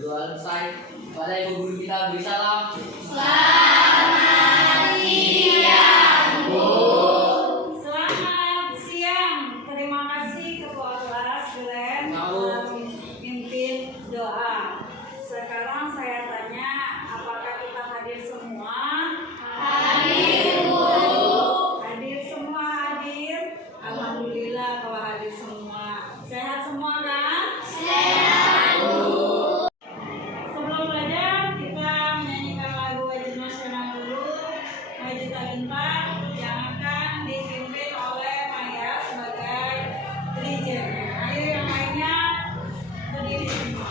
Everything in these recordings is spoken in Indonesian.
Berdoa selesai. Kepada ibu guru kita beri salam. Selamat siang, Bu. Selamat siang. Terima kasih Ketua Kelas Glenn telah memimpin doa. Sekarang saya tanya, apakah kita hadir semua? Hadir, Bu. Hadir semua, hadir. Alhamdulillah kalau hadir semua. Sehat semua kan? Sehat, Bu. Sebelum belajar, kita menyanyikan lagu wajib nasional dulu. Wajib Tagintar yang akan dipimpin oleh Maya sebagai dirijen. Ayo yang lainnya berdiri semua.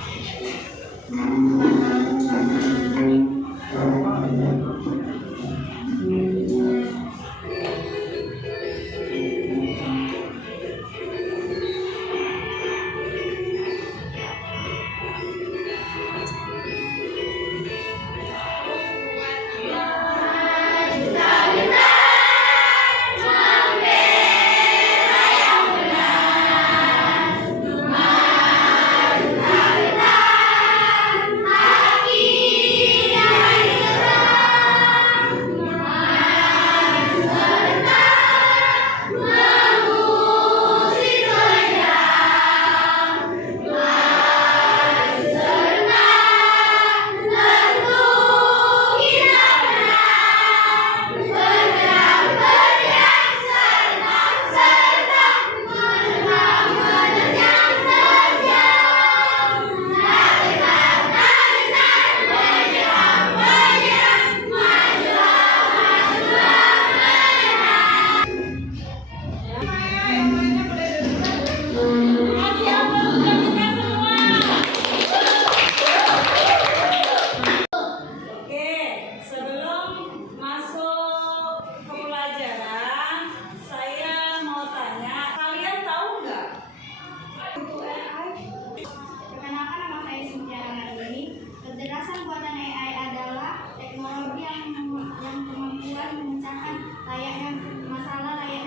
Kecerdasan buatan AI adalah teknologi yang kemampuan memecahkan layaknya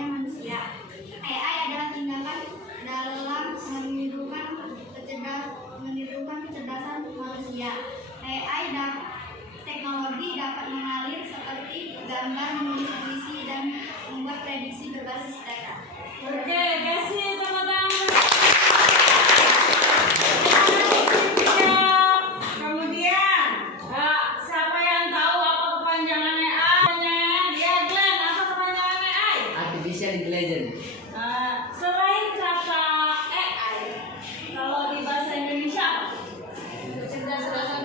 manusia. AI adalah tindakan dalam menirukan kecerdasan manusia. Teknologi dapat mengalir seperti gambar, menulis puisi, dan membuat prediksi berbasis data. Oke, kasih tepuk tangan. Kemudian, siapa yang tahu apa kepanjangan AI? Dia Glenn, apa kepanjangan AI? Artificial Intelligence. Selain kata AI, kalau di bahasa Indonesia apa? Kecerdasan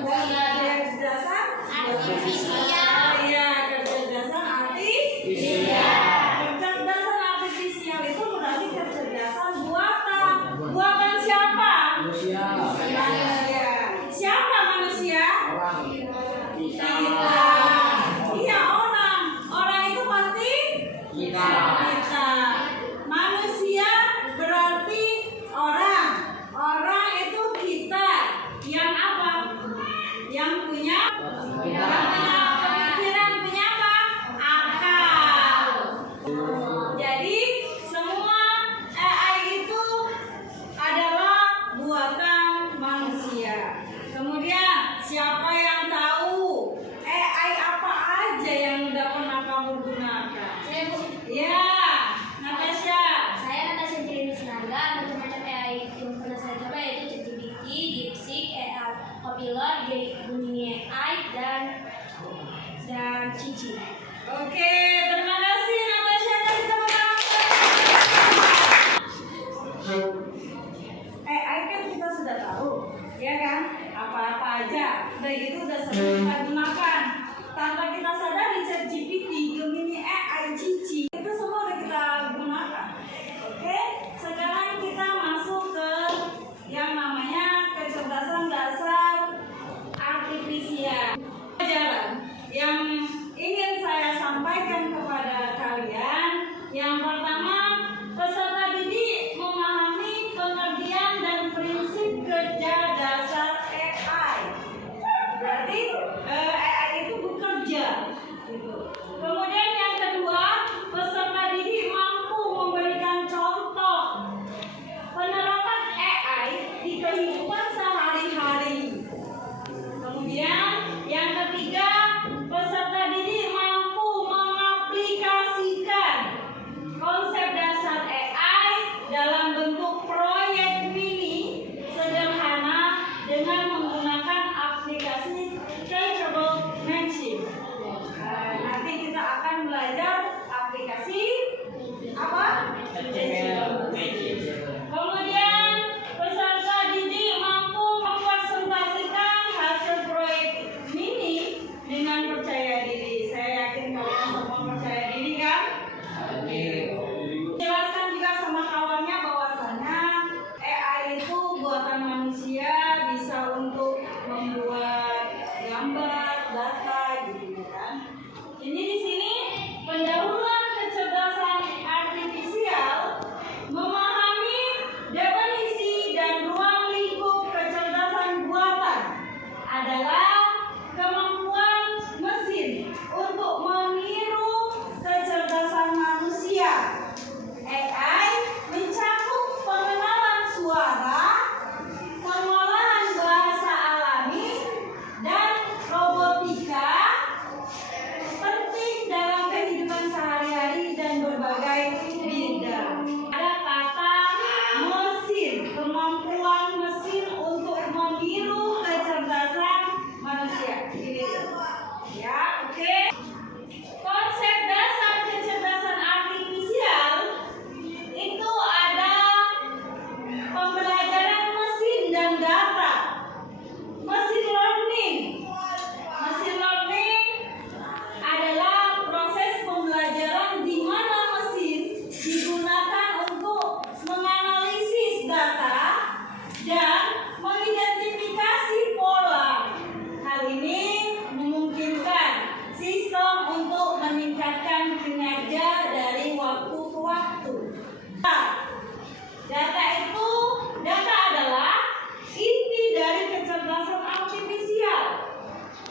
artifisial. Iya, kecerdasan artifisial. Kecerdasan artifisial itu berarti kecerdasan buatan. Buatan siapa? Manusia. Manusia. Siapa manusia? Orang. Kita. Iya, orang. Orang itu pasti Kita. kita. Manusia berarti orang. Orang itu kita. Yang apa? Yang punya pikiran, punya apa? Akal. Jadi semua AI itu adalah buatan manusia. Kemudian siapa yang tahu AI apa aja yang udah pernah kamu gunakan? Ya, Natasha. Saya Natasha Sinaga. Macam-macam AI yang pernah saya coba yaitu ChatGPT, DeepSeek, AI Copilot, Gemini AI, dan Cici. Oke, terima kasih Natasha. Kasih tepuk tangan. AI kan kita sudah tahu, ya kan? Apa-apa aja. Udah gitu udah sering kita gunakan. Tanpa kita sadari ChatGPT, Gemini AI, Cici, itu semua udah kita gunakan. Oke, sekarang kita masuk ke yang namanya kecerdasan dasar artifisial. Pelajaran yang ingin saya sampaikan kepada kalian, yang pertama, peserta didik memahami pengertian dan prinsip kerja dasar AI. Berarti AI itu bekerja. Kemudian yang kedua,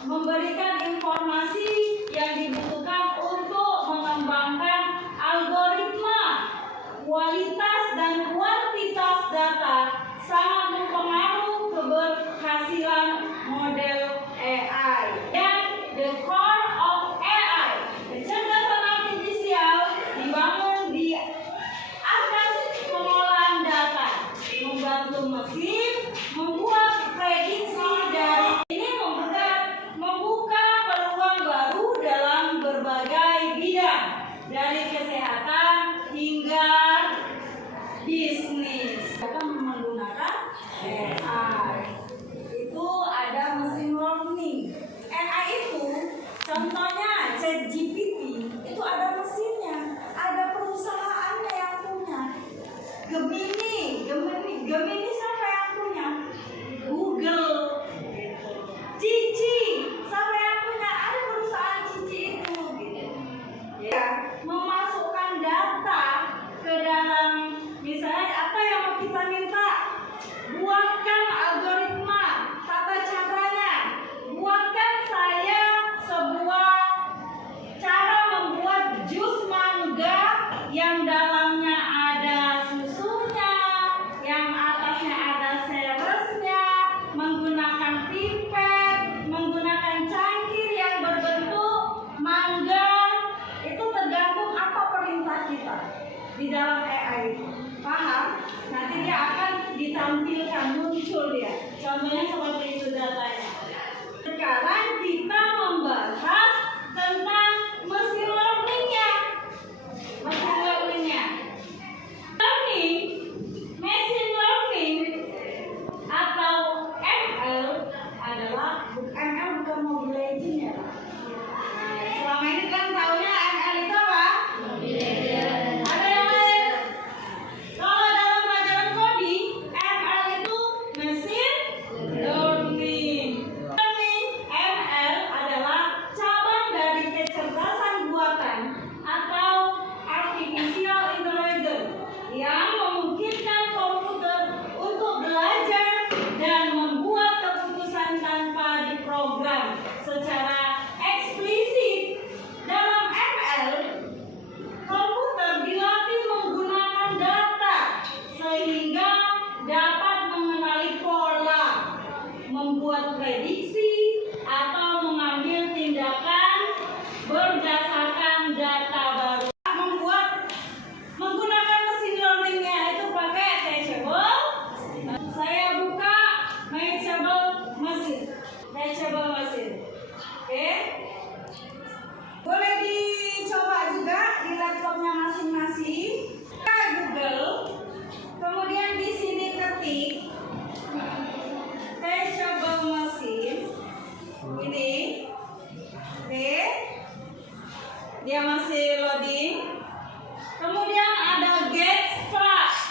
memberikan informasi yang dibutuhkan untuk mengembangkan algoritma. Kualitas dan kuantitas data sangat mempengaruhi keberhasilan model AI. Dan the core of AI, kecerdasan artifisial dibangun di atas pengolahan data, membantu mesin membuat prediksi dari ini membuka peluang baru dalam berbagai bidang, dari kesehatan hingga bisnis. Akan menggunakan AI. Itu ada mesin learning. AI itu contohnya ChatGPT, itu ada mesinnya, ada perusahaannya yang punya. Gemini siapa yang punya? Google. Cici, siapa yang punya? Ada perusahaan Cici itu. Ya, memasukkan data ke dalam, misalnya apa yang mau kita minta, buatkan algoritma, tata caranya, buatkan saya sebuah cara membuat jus mangga yang dalamnya ada susunya, yang atasnya ada seresnya, menggunakan pipet, menggunakan cangkir yang berbentuk mangga. Itu tergantung apa perintah kita di dalam AI itu. Paham? Nanti dia akan ditampilkan, muncul dia. Contohnya seperti itu datanya. Sekarang kita membahas tentang mesin learning-nya. Mesin learning-nya. Machine learning atau ML adalah ML bukan Mobile Legends ya. Selama ini kan tahunya ML itu apa? Ada yang lain? Kalau dalam pelajaran coding, ML itu machine learning. ML adalah cabang dari kecerdasan buatan atau artificial intelligence yang memungkinkan komputer untuk belajar dan membuat keputusan tanpa diprogram secara eksplisit. Dalam ML, komputer dilatih menggunakan data sehingga dapat mengenali pola, membuat prediksi, atau mengambil tindakan berdasarkan data baru. Menggunakan mesin learning-nya itu pakai teachable. Saya buka teachable mesin. Oke? Boleh dicoba juga di laptopnya masing-masing. Google. Kemudian di sini ketik teachable mesin. Ini. Oke. Dia masih loading. Kemudian ada get started.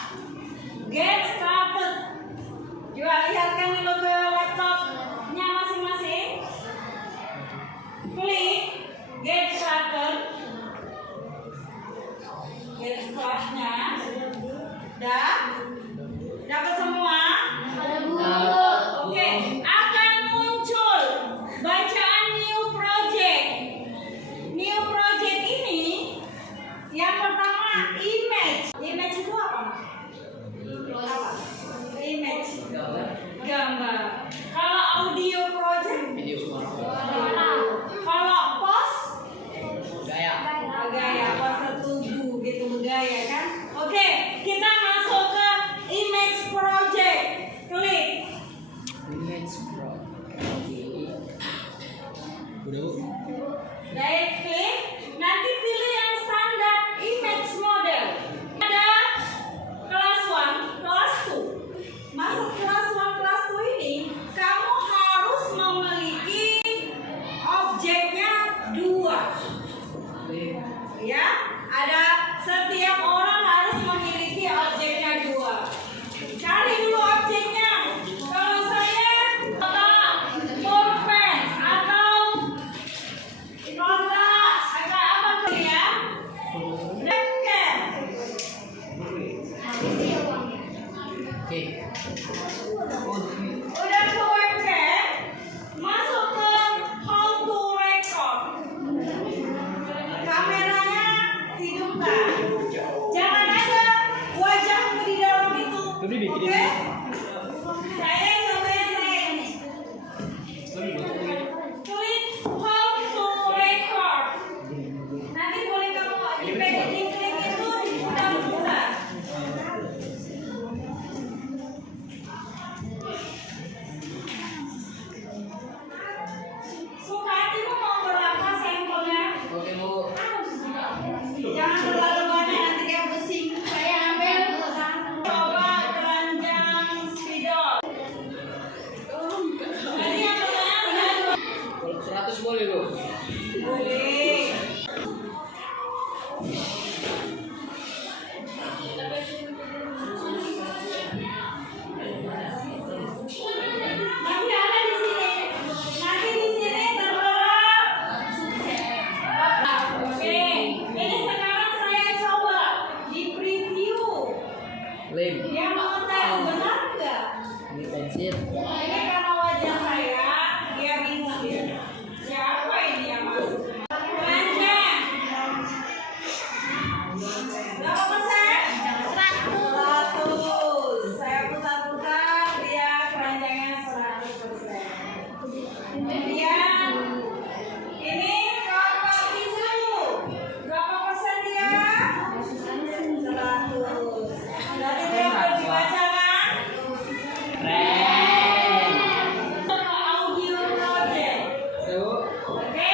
Juga lihatkan dulu ke laptopnya masing-masing. Klik get started. Get startnya. Dapat semua? Oke, akan muncul bacaan new project. New project ini yang pertama image. Image itu apa? Image. Gambar. Kalau audio project? Video semua. Kalau pose? Gaya. Pose tubuh gitu, bergaya kan? Oke, kita masuk ke image project. Klik. Image Pro. Udah. Right klik. Nanti pilih yang standar image model. Ada kelas 1, kelas 2. Masuk kelas 1, kelas 2 ini kamu harus memiliki objeknya 2. Ya, ada setiap orang harus memiliki objeknya 2. Cari dulu objeknya. Kalau saya pulpen atau nota boleh Bu. Boleh. Nanti ada di sini. Nanti di sini tertera. Oke. Ini sekarang saya coba di preview. Lem. Dia mau tes benar nggak? Ini pensil. Ini karena wajah saya, dia bingung dia. Siapa ini yang masuk? Lenceng. Berapa persen? 100. Saya putar-putar, dia keranjangnya 100%. Kemudian ini kotak tisu. Berapa persen dia? 100. Berarti dia perlu dibaca kan? Keren. Audio project. Bu. Oke?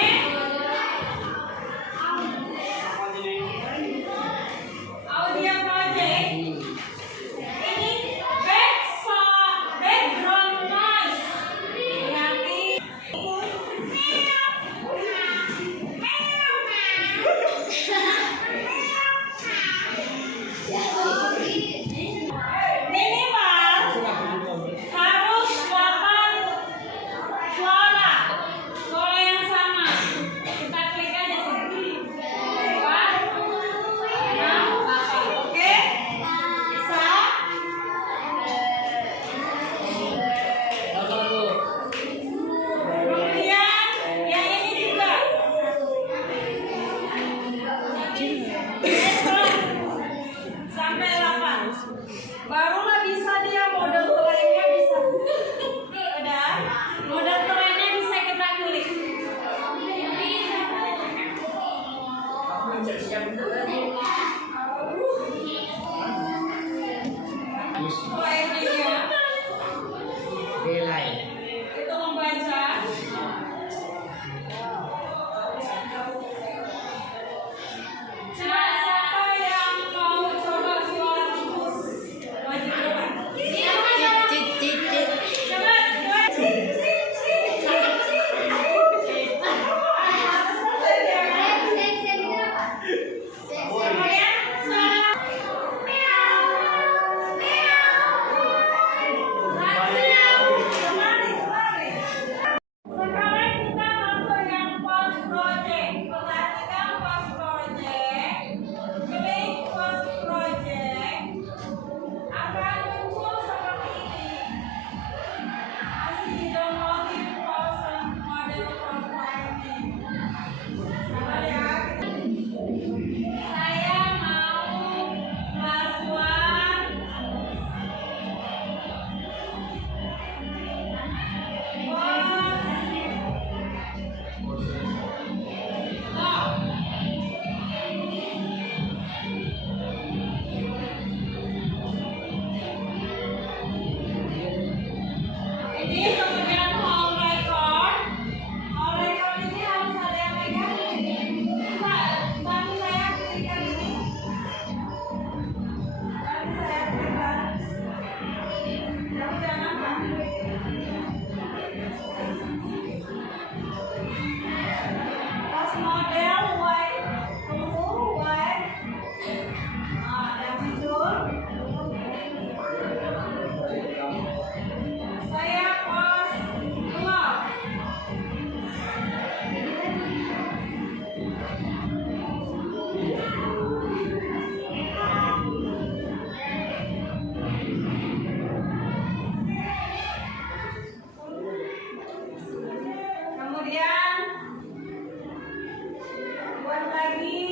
Audio project. Ini background noise. Berarti minimal harus 8 suara. Suara yang sama. Kita klik aja sini. 4, 6, 8. Oke? Bisa? Apa Bu? Kemudian yang ini juga. Sampai 8. Barulah bisa dia model trennya bisa. Udah. Model trennya bisa kita klik. Kalau ini ya, Delay. itu membaca. Siapa yang mau coba suara tikus? Maju ke depan. Cit cit cit. Coba, coba. Cik, cik, cik. Atas selesai dia. Kemudian suara kembali. Sekarang kita masuk yang post project. Perhatikan post project. Klik post project. Akan muncul seperti ini. Masih downloading frozen model from Firebeam. Sabar ya. Saya mau kelas 1. Ini kemudian home record. Home record ini harus ada yang megang. Pak, bantu saya ketikkan ini. Bantu saya ketikkan. Kamu jangan bantu. Pas model white, tunggu white. Nah, ada muncul. Saya pos belum. Kemudian buat lagi.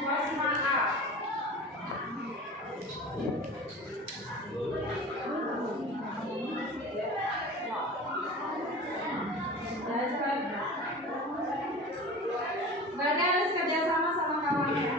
Pos maaf. Berarti harus kerjasama sama kawannya.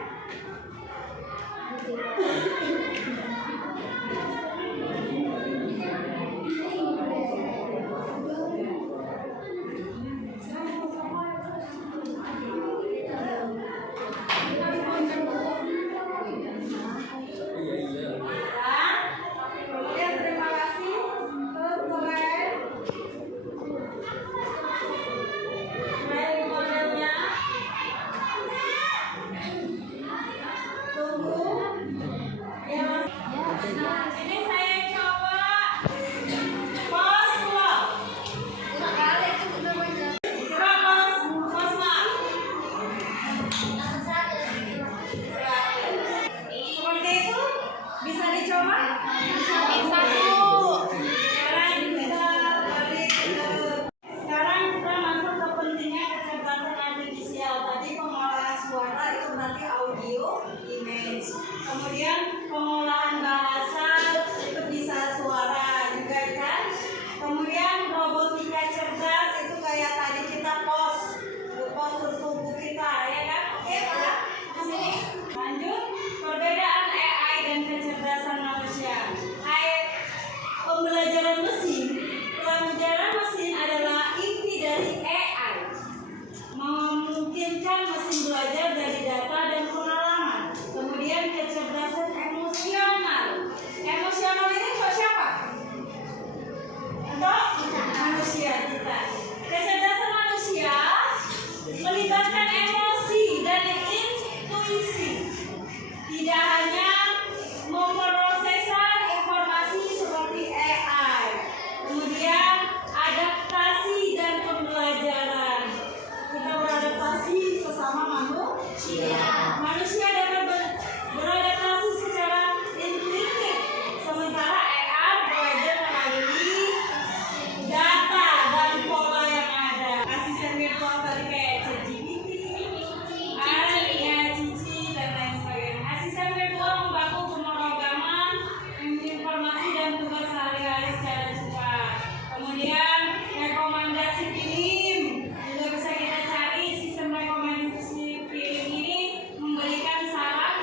Kemudian pengolahan bahasa itu bisa suara juga kan. Kemudian robotika cerdas itu kayak tadi kita postur tubuh kita ya kan. Oke Pak, di sini lanjut perbedaan AI dan kecerdasan manusia. Pembelajaran mesin adalah inti dari AI, memungkinkan mesin belajar dari data dan pengalaman. Kemudian kecerdasan emosional. Emosional ini untuk siapa? Untuk manusia kita. Kecerdasan manusia melibatkan emosi dan intuisi. Tidak hanya memprosesan informasi seperti AI. Kemudian adaptasi dan pembelajaran. Kita beradaptasi sesama manusia. Manusia dapat beradaptasi secara intuitif, sementara AI belajar melalui data dan pola yang ada. Asisten virtual tadi kayak ChatGPT, Cici dan lain sebagainya. Asisten virtual membantu pemrograman informasi dan tugas sehari-hari secara cepat. Kemudian rekomendasi film juga bisa kita cari. Sistem rekomendasi film ini memberikan saran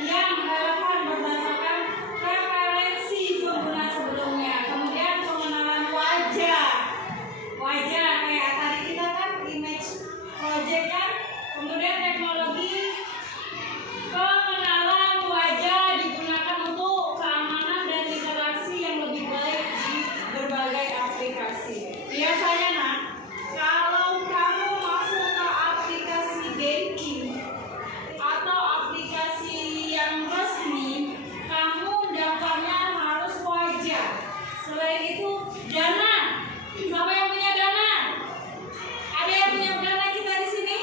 yang relevan berdasarkan preferensi pengguna sebelumnya. Kemudian pengenalan wajah kayak tadi kita kan image project kan. Kemudian teknologi pengenalan wajah digunakan untuk keamanan dan interaksi yang lebih baik di berbagai aplikasi. Biasanya nak, kalau kamu masuk ke aplikasi banking atau aplikasi yang resmi, kamu daftarnya harus wajah. Selain itu dana. Siapa yang punya dana? Ada yang punya dana kita di sini?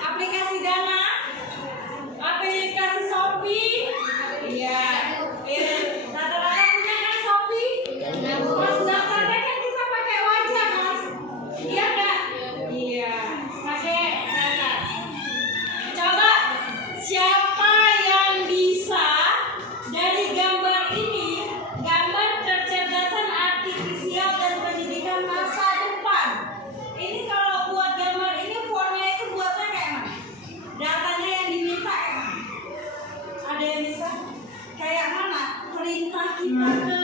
Aplikasi dana? Aplikasi Shopee? Iya. Rata-rata punya kan Shopee? Pas daftarnya kan kita pakai wajah mas. Iya nggak? Iya. Pakai data. Coba siapa yang bisa dari gambar ini, gambar kecerdasan artifisial dan pendidikan masa depan. Ini kalau buat gambar ini formnya itu buatnya kayak mana? Datanya yang diminta kayak mana? Ada yang bisa? Kayak mana? Perintah kita ke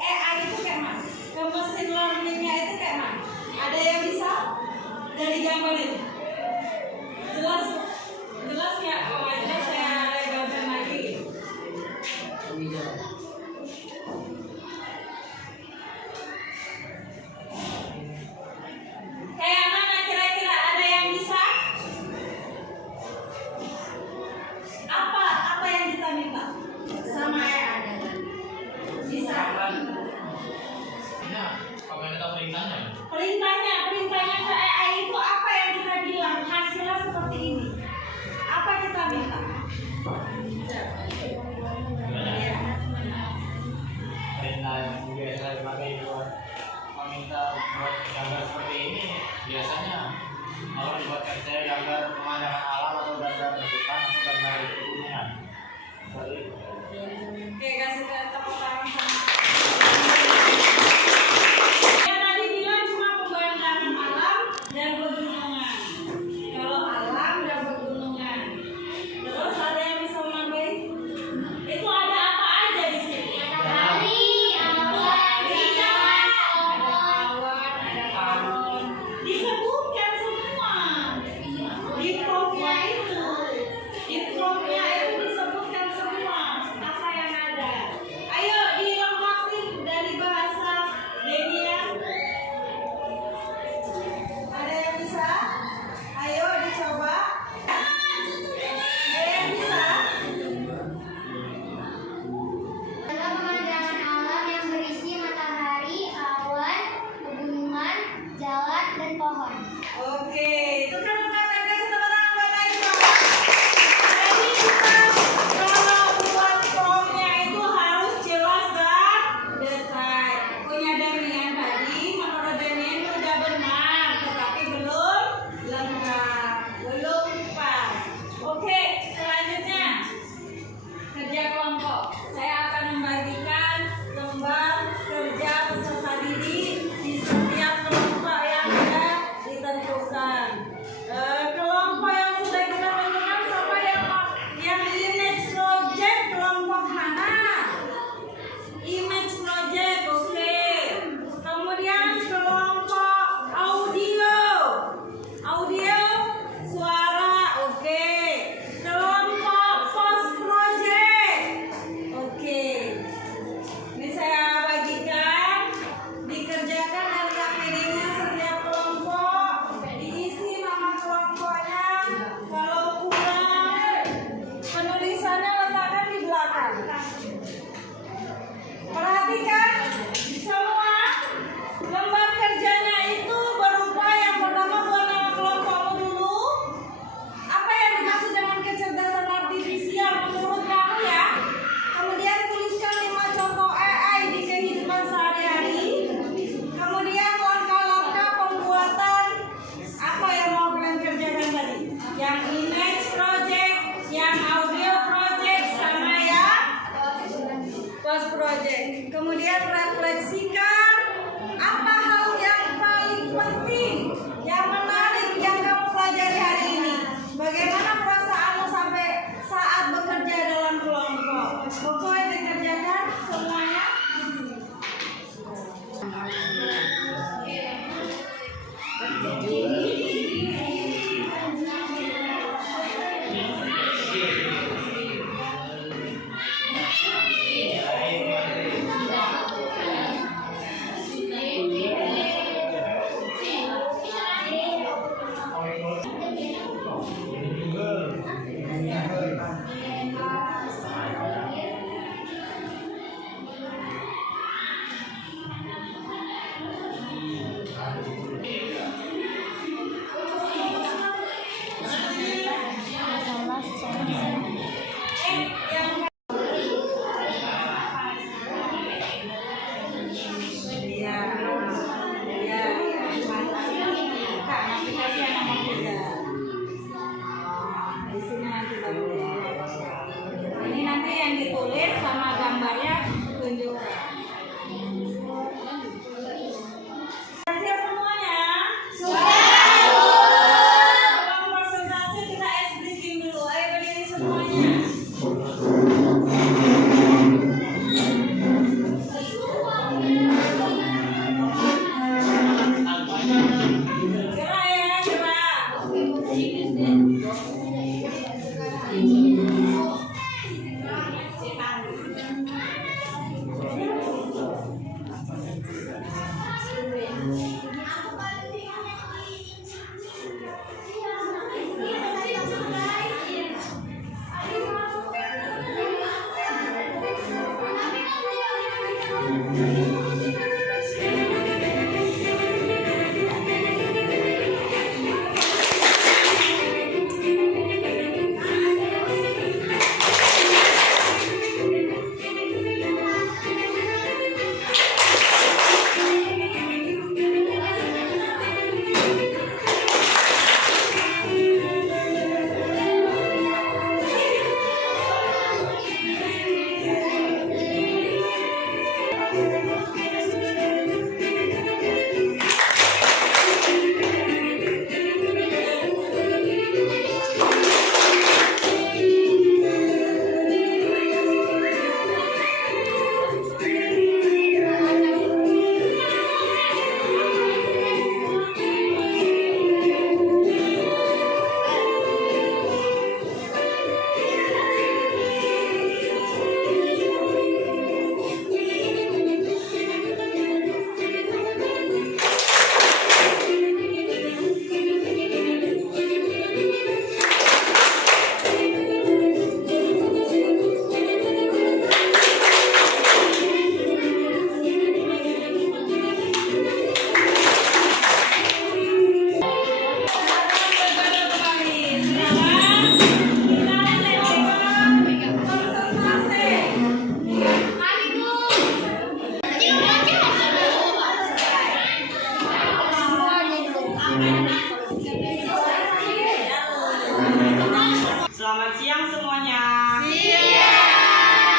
AI itu kayak mana? Ke mesin learningnya itu kayak mana? Ada yang bisa? Dari gambar itu? Jelas nggak? Oh, jelas saya lebarkan lagi. Kayak mana kira-kira ada yang bisa? Apa yang kita minta sama AI? Bisa? Perintahnya ke AI itu apa yang kita bilang? Hasilnya seperti ini. Apa kita minta? Perintah yang biasa dipakai buat meminta buat gambar seperti ini biasanya kalau dibuatkan saya gambar pemandangan alam atau gambar hutan atau gambar pegunungan. Seperti itu. Oke, kasih tepuk tangan sama. Ya tadi bilang cuma pemandangan alam dan pegunungan. Kalau alam dan pegunungan. Terus ada yang bisa menambahin? Itu ada apa aja di sini? Ada pohon. Disebutkan semua. Di promnya itu disebutkan semua apa yang ada. Ayo dilengkapi. Kemudian refleksikan apa hal yang paling penting, yang menarik yang kamu pelajari hari ini. Bagaimana perasaanmu sampai saat bekerja dalam kelompok? Pokoknya dikerjakan semuanya. Ini nanti yang ditulis sama gambarnya tunjukkan. Siap semuanya? Sebelum presentasi kita ice breaking dulu. Ayo berdiri semuanya. Gerak ya, gerak. Selamat siang semuanya.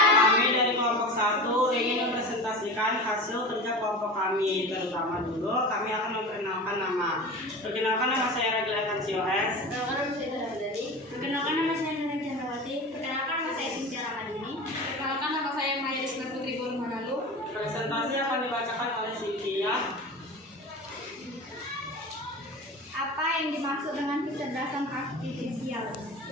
Kami dari kelompok 1 ingin mempresentasikan hasil kerja kelompok kami. Terutama dulu kami akan memperkenalkan nama. Perkenalkan, nama saya Ragila Kansios. Perkenalkan nama saya Nana Chandrawati. Perkenalkan nama saya Cynthia Ramadini. Perkenalkan nama saya Maya Risma Putri Burmanalu. Presentasi akan dibacakan oleh Cynthia. Apa yang dimaksud dengan kecerdasan artifisial?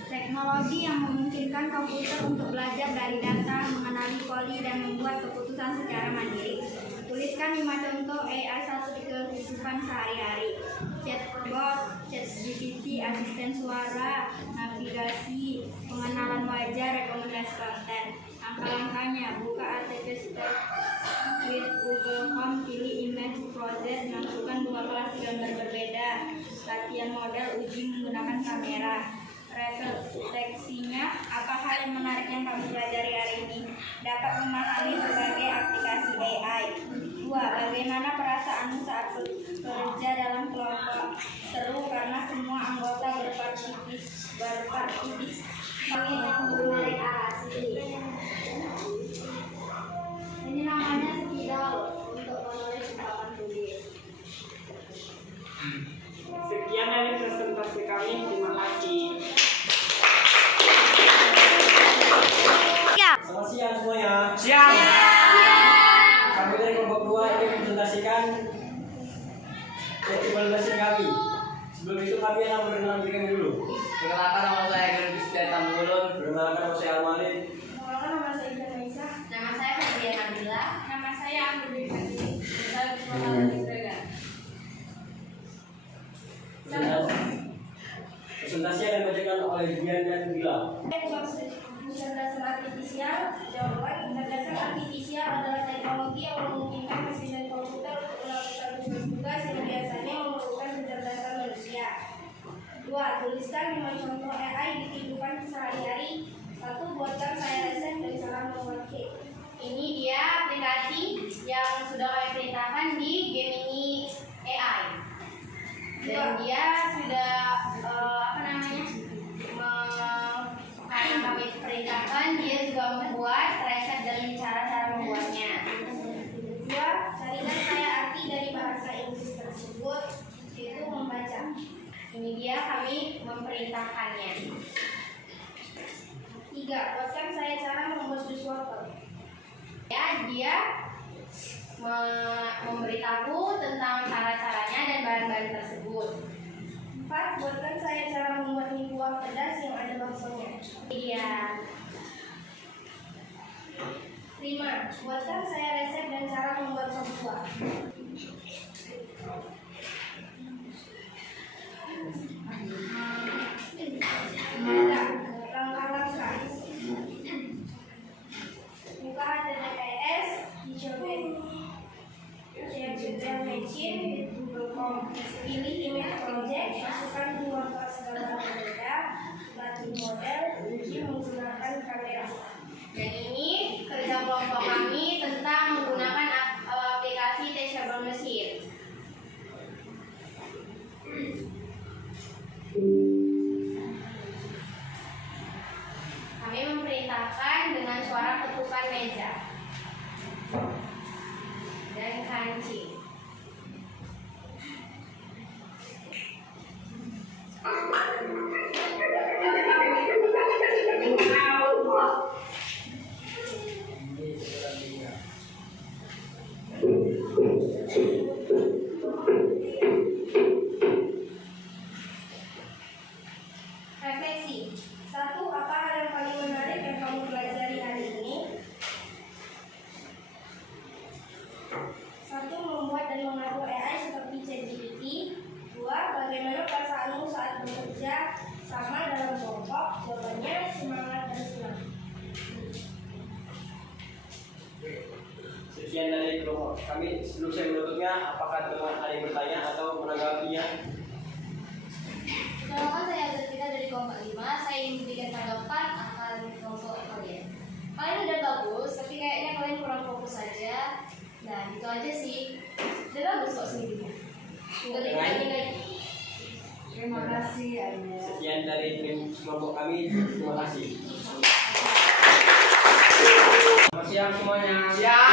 Teknologi yang memungkinkan komputer untuk belajar dari data, mengenali poli, dan membuat keputusan secara mandiri. Tuliskan 5 contoh AI 1 di kehidupan sehari-hari. Chatbot, ChatGPT, asisten suara, navigasi, pengenalan wajah, rekomendasi konten. Langkah-langkahnya: buka ATP Stack with Google Home, pilih image project, masukkan 2 kelas gambar berbeda, latihan model, uji menggunakan kamera. Refleksinya, apa hal yang menarik yang kamu pelajari hari ini? Dapat memahami berbagai aplikasi AI. 2. Bagaimana perasaanmu saat bekerja dalam kelompok? Seru karena semua anggota berpartisipasi. Kami yang menarik asli. Ini namanya siang semuanya. Siap. Kami dari kelompok 2 ingin presentasikan evaluasi kami. Sebelum itu kami akan mengenalkan diri kami dulu. Perkenalkan, nama saya Gerdi Setiata Mulun. Perkenalkan, nama saya Almalin. Perkenalkan, nama saya Ida Maisa. Nama saya Febrian Nabila. Nama saya Anggun Fadli. Saya Kusuma Sregar. Presentasi akan dibacakan oleh Dian dan Bila. Kecerdasan artifisial. Jawaban: kecerdasan artifisial adalah teknologi yang memungkinkan mesin dan komputer untuk melakukan tugas-tugas yang biasanya memerlukan kecerdasan manusia. 2. Tuliskan 5 contoh AI di kehidupan sehari-hari. 1. Buatkan saya resep dan cara membuat cake. Ini dia aplikasi yang sudah kami perintahkan di Gemini AI. Dan dia sudah karena kami perintahkan, dia juga membuat resep dan cara-cara membuatnya. 2. Carikan saya arti dari bahasa Inggris tersebut, yaitu membaca. Ini dia kami memerintahkannya. 3. Buatkan saya cara membuat jus wortel. Ya, dia memberitahu tentang cara-caranya dan bahan-bahan tersebut. 4. Buatkan saya cara membuat mie buah pedas yang ada baksonya. Iya. 5. Buatkan saya resep dan cara membuat sop buah. 6. Langkah-langkah. Buka HTTPS, dicoba dan machine di Google.com. Pilih image project, masukkan dua kelas gambar berbeda, latih model, uji menggunakan kamera. Dan ini kerja kelompok kami tentang menggunakan aplikasi Teachable Machine. Kami memerintahkan dengan suara ketukan meja dan kancing. Refleksi. 1. Apa hal yang paling menarik yang kamu pelajari hari ini? 1. Membuat dan mengatur AI seperti ChatGPT. 2. Bagaimana perasaanmu saat bekerja sama dalam kelompok? Jawabannya semangat dan senang. Sekian dari kelompok kami. Sebelum saya menutupnya, apakah teman ada yang bertanya atau menanggapinya? Perkenalkan, saya Agustina dari kelompok 5. Saya ingin memberikan tanggapan akan kelompok kalian. Kalian udah bagus, tapi kayaknya kalian kurang fokus saja. Nah, itu aja sih. Udah bagus kok sendirinya. Tinggal dikali lagi. Terima kasih, Anya. Sekian dari tim kelompok kami. Terima kasih. Selamat siang semuanya. Siap.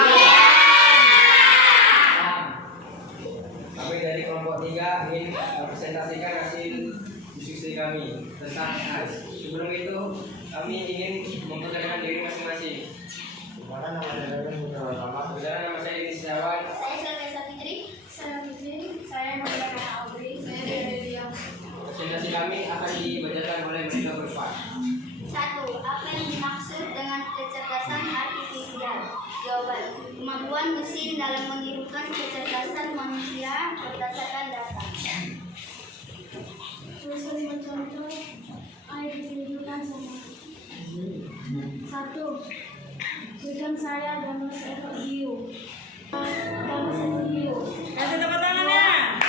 Kami dari kelompok 3 ingin presentasikan hasil diskusi kami tentang AI. Sebelum itu, kami ingin memperkenalkan diri masing-masing. Mana nama dari pertama? Saudara, nama saya Denis Setiawan. Saya Sylvia Fitri. Saya Mariana Audrey. Saya dari Riau. Presentasi kami akan dibacakan oleh mereka berempat. 1. Apa yang dimaksud dengan kecerdasan artifisial? Jawaban: kemampuan mesin dalam menirukan kecerdasan manusia berdasarkan data. Tulis 5 contoh AI di kehidupan sehari-hari. 1. Berikan saya gambar seekor hiu. Gambar seekor hiu. Kasih tepuk tangannya.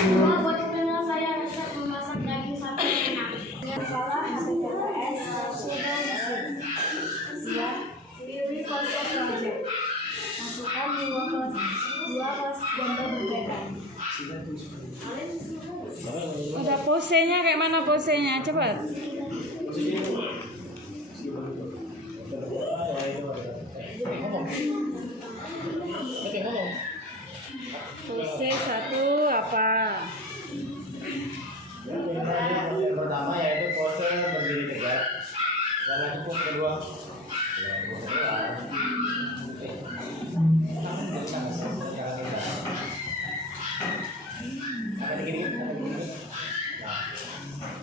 2. Buatkan saya resep memasak daging sapi yang enak. Salah HTTPS sudah mesin. 3. Pilih konsep project. Masukkan dua kelas gambar berbeda. Udah posenya kayak mana posenya? Cepat. Pose 1 apa? Yang pertama yaitu pose berdiri tegak. Dan pos kedua.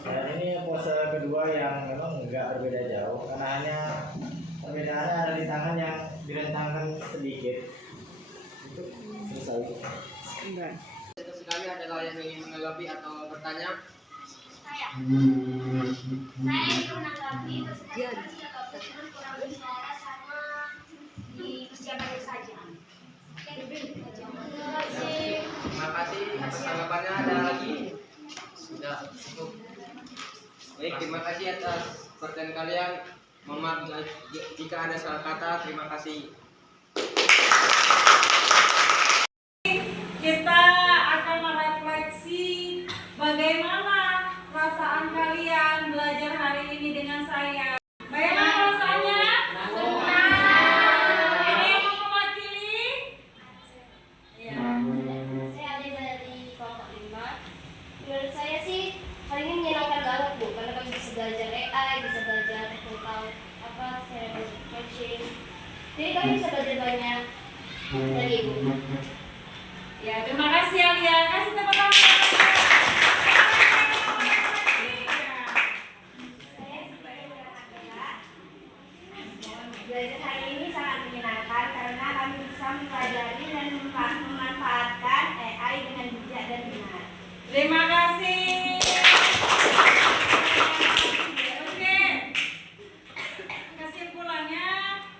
Dan ini pose kedua yang memang enggak berbeda jauh karena hanya perbedaannya ada di tangan yang direntangkan sedikit. Itu selesai. Sekali adalah yang ingin menanggapi atau bertanya. Saya ingin menanggapi presentasi tersebut kurang bicara sama di persiapannya saja. Terima kasih atas tanggapannya. Ada lagi? Sudah cukup. Baik, terima kasih atas perhatian kalian. Mohon maaf jika ada salah kata. Terima kasih. Kita akan merefleksi bagaimana perasaan kalian belajar hari ini dengan saya. Bagaimana rasanya? Ada yang mau mewakili? Ya. Saya ada dari kelompok 5. Menurut saya sih hari ini menyenangkan banget Bu, karena kami bisa belajar AI, bisa belajar tentang cerebral coaching. Jadi kami bisa belajar banyak dari Ibu. Ya, terima kasih Alia. Kasih tepuk tangan. Saya sebagai anak belajar hari ini sangat menyenangkan karena kami bisa mempelajari dan memanfaatkan AI dengan bijak dan benar. Terima kasih. Oke. Kesimpulannya,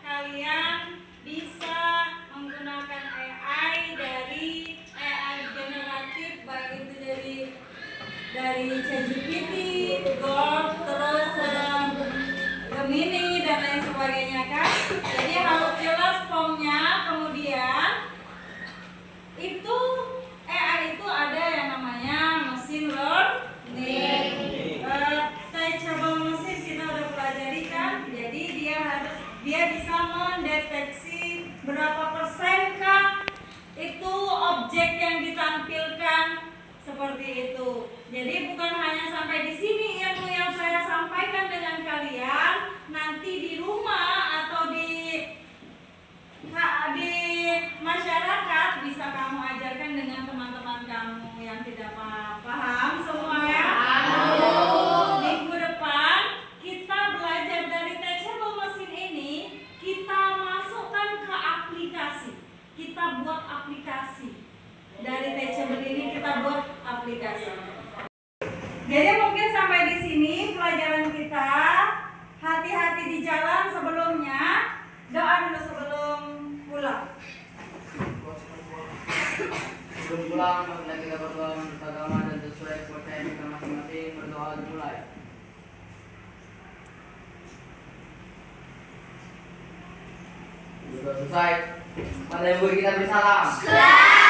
kalian bisa menggunakan AI dari AI generatif, baik itu dari ChatGPT, Grok, terus Gemini dan lain sebagainya kan. Jadi harus jelas formnya. Kemudian itu AI itu ada yang namanya machine learning. Teachable machine kita udah pelajari kan. Jadi dia bisa mendeteksi berapa persenkah itu objek yang ditampilkan seperti itu. Jadi bukan hanya sampai di sini ilmu yang saya sampaikan dengan kalian, nanti di rumah atau di masyarakat bisa kamu ajarkan dengan teman-teman kamu yang tidak paham semua ya. Minggu depan kita belajar dari teachable machine ini, kita masukkan ke aplikasi. Kita buat aplikasi. Dari teachable ini kita buat aplikasi. Jadi mungkin sampai di sini pelajaran kita. Hati-hati di jalan sebelumnya. Doa dulu sebelum pulang. Sebelum pulang, marilah kita berdoa menurut agama dan sesuai kepercayaan kita masing-masing. Berdoa dimulai. Sudah selesai. Mari kita bersalam.